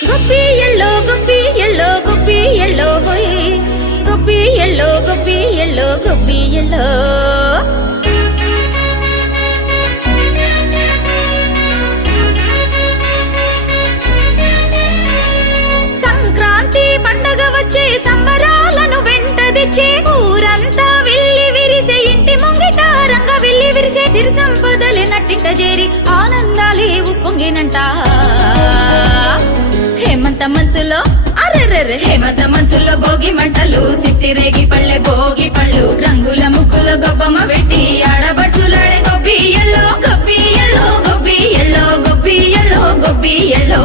గొప్పి yellow గొప్పి yellow గొప్పి yellow హోయ్ గొప్పి yellow గొప్పి yellow గొప్పి yellow Sankranti పండగ వచ్చే సంబరాలను వెంట తెచ్చే ఊరంతా విల్లి విరిసే ఇంటి ముంగిట రంగ విల్లి విరిసే సిరి సంపదలే నట్టింట చేరి ఆనందాలే ఉప్పొంగినంట హేమంత మంచులో అరెరెరె హేమంత మంచులో భోగి మంటలు సిట్టి రేగి పళ్ళె భోగి పళ్ళు రంగుల ముగ్గుల గొబ్బమ్మ పెట్టి ఆడబడుచులాడే గొబ్బి ఎల్లో గొబ్బి ఎల్లో గొబ్బి ఎల్లో గొబ్బి ఎల్లో గొబ్బి ఎల్లో